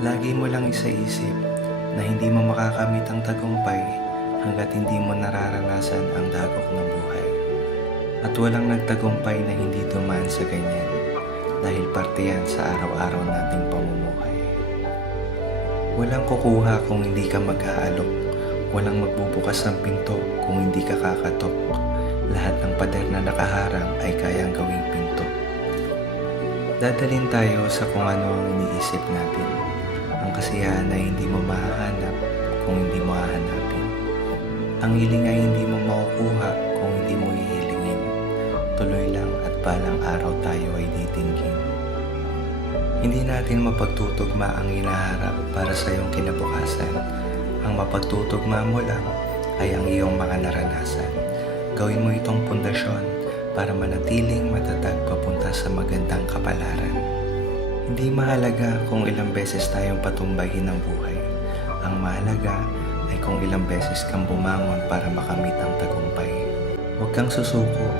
Lagi mo lang isaisip na hindi mo makakamit ang tagumpay hanggat hindi mo nararanasan ang dagok ng buhay. At walang nagtagumpay na hindi dumaan sa ganyan dahil parte yan sa araw-araw nating pamumuhay. Walang kukuha kung hindi ka mag-aalok. Walang magbubukas ng pinto kung hindi ka kakatok. Lahat ng pader na nakaharang ay kayang gawing pinto. Dadalhin tayo sa kung ano ang iniisip natin. Ang kasiyahan ay hindi mo mahahanap kung hindi mo hahanapin. Ang hiling ay hindi mo makukuha kung hindi mo hihilingin. Tuloy lang at balang araw tayo ay titinggin. Hindi natin mapagtutugma ang hinaharap para sa iyong kinabukasan. Ang mapagtutugma mo lang ay ang iyong mga naranasan. Gawin mo itong pundasyon para manatiling matatag papunta sa magandang kapalaran. Hindi mahalaga kung ilang beses tayong patumbahin ng buhay. Ang mahalaga ay kung ilang beses kang bumangon para makamit ang tagumpay. Huwag kang susuko